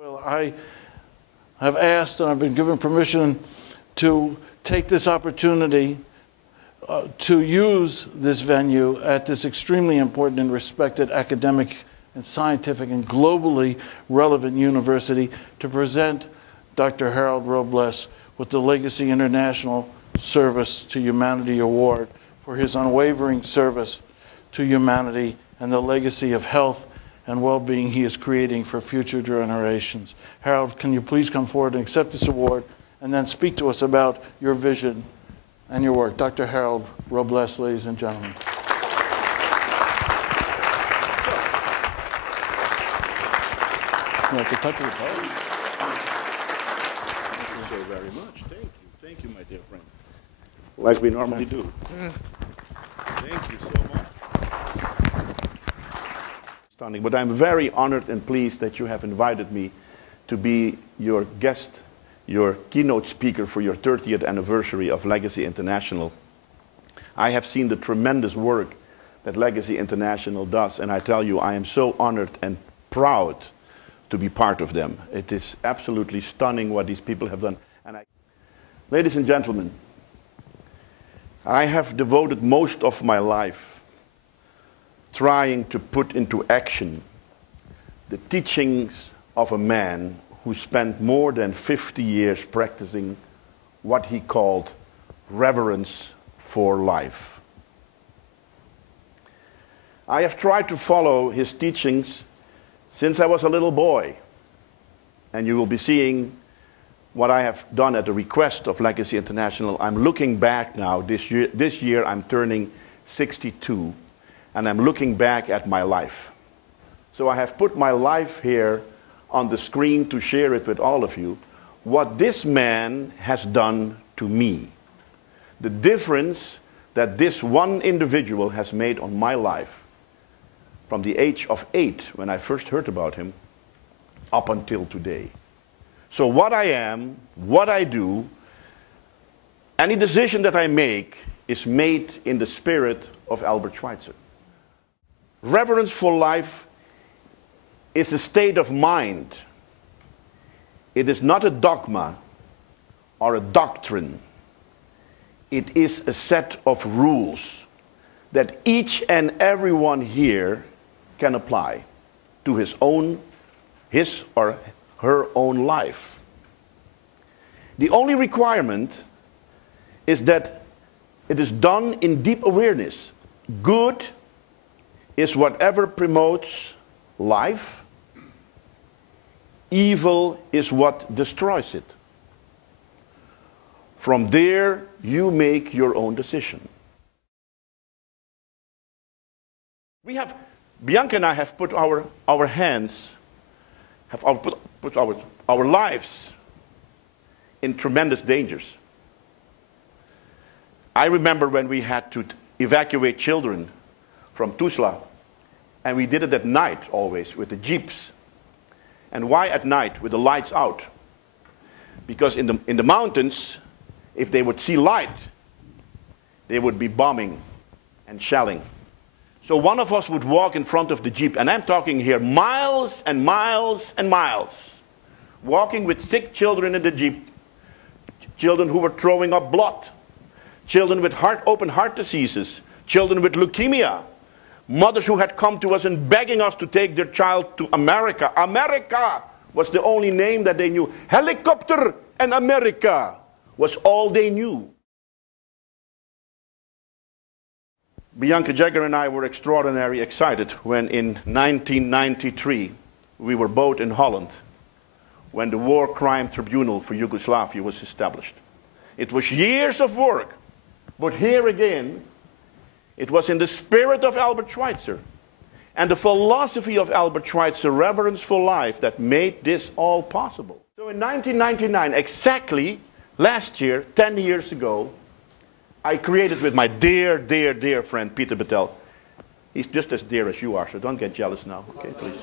Well, I have asked and I've been given permission to take this opportunity to use this venue at this extremely important and respected academic and scientific and globally relevant university to present Dr. Harold Robles with the Legacy International Service to Humanity Award for his unwavering service to humanity and the legacy of health and well-being he is creating for future generations. Harold, can you please come forward and accept this award and then speak to us about your vision and your work. Dr. Harold Robles, ladies and gentlemen. You have to touch the podium. Thank you so very much. Thank you. Thank you, my dear friend. Like we normally do. Thank you so much. Stunning. But I'm very honored and pleased that you have invited me to be your guest, your keynote speaker for your 30th anniversary of Legacy International. I have seen the tremendous work that Legacy International does, and I tell you, I am so honored and proud to be part of them. It is absolutely stunning what these people have done. Ladies and gentlemen, I have devoted most of my life trying to put into action the teachings of a man who spent more than 50 years practicing what he called reverence for life. I have tried to follow his teachings since I was a little boy, and you will be seeing what I have done at the request of Legacy International. I'm looking back now. This year I'm turning 62, and I'm looking back at my life. So I have put my life here on the screen to share it with all of you, what this man has done to me. The difference that this one individual has made on my life from the age of 8, when I first heard about him, up until today. So what I am, what I do, any decision that I make is made in the spirit of Albert Schweitzer. Reverence for life is a state of mind. It is not a dogma or a doctrine. It is a set of rules that each and everyone here can apply to his or her own life. The only requirement is that it is done in deep awareness. Good is whatever promotes life. Evil is what destroys it. From there, you make your own decision. Bianca and I have put our hands, have put our lives in tremendous dangers. I remember when we had to evacuate children from Tuzla, and we did it at night always with the jeeps. And why at night with the lights out? Because in the mountains, if they would see light, they would be bombing and shelling. So one of us would walk in front of the jeep, and I'm talking here miles and miles and miles, walking with sick children in the jeep, children who were throwing up blood, children with open heart diseases, children with leukemia, mothers who had come to us and begging us to take their child to America. America was the only name that they knew. Helicopter and America was all they knew. Bianca Jagger and I were extraordinarily excited when in 1993 we were both in Holland when the War Crime Tribunal for Yugoslavia was established. It was years of work, but here again, it was in the spirit of Albert Schweitzer and the philosophy of Albert Schweitzer, reverence for life, that made this all possible. So in 1999, exactly last year, 10 years ago, I created with my dear, dear, dear friend Peter Battelle. He's just as dear as you are, so don't get jealous now, okay, please.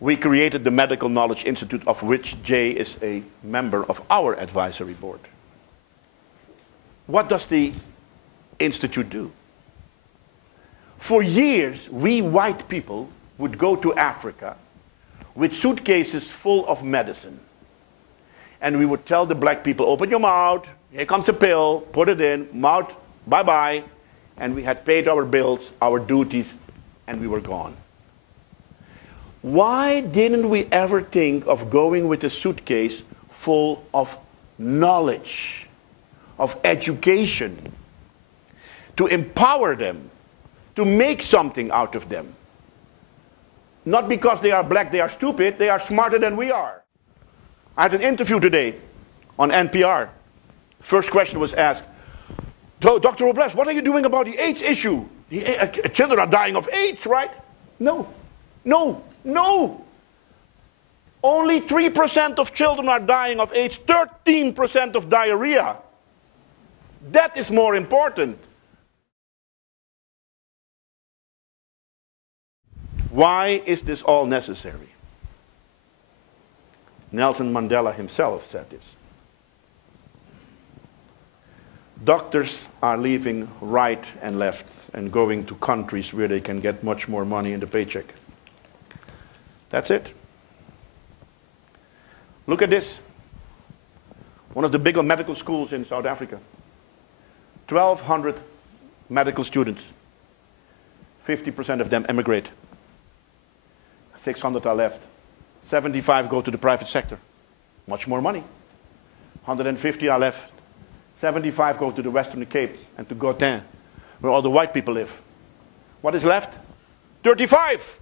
We created the Medical Knowledge Institute, of which Jay is a member of our advisory board. What does the Institute do? For years, we white people would go to Africa, with suitcases full of medicine. And we would tell the black people, open your mouth, here comes a pill, put it in, mouth, bye-bye. And we had paid our bills, our duties, and we were gone. Why didn't we ever think of going with a suitcase full of knowledge, of education, to empower them, to make something out of them? Not because they are black, they are stupid, they are smarter than we are. I had an interview today on NPR. First question was asked, Dr. Robles, what are you doing about the AIDS issue? Children are dying of AIDS, right? No, no, no. Only 3% of children are dying of AIDS, 13% of diarrhea. That is more important. Why is this all necessary? Nelson Mandela himself said this. Doctors are leaving right and left and going to countries where they can get much more money in the paycheck. That's it. Look at this. One of the bigger medical schools in South Africa. 1,200 medical students. 50% of them emigrate. 600 are left. 75 go to the private sector. Much more money. 150 are left. 75 go to the Western Cape and to Gauteng, where all the white people live. What is left? 35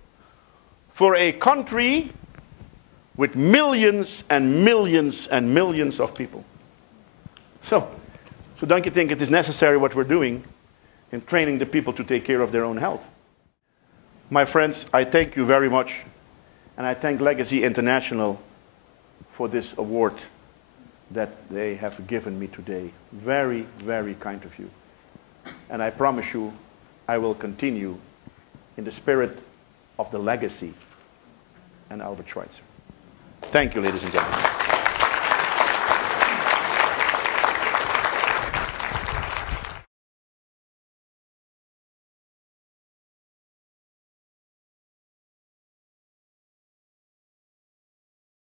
for a country with millions and millions and millions of people. So don't you think it is necessary what we're doing in training the people to take care of their own health? My friends, I thank you very much, and I thank Legacy International for this award that they have given me today. Very, very kind of you. And I promise you, I will continue in the spirit of the legacy and Albert Schweitzer. Thank you, ladies and gentlemen.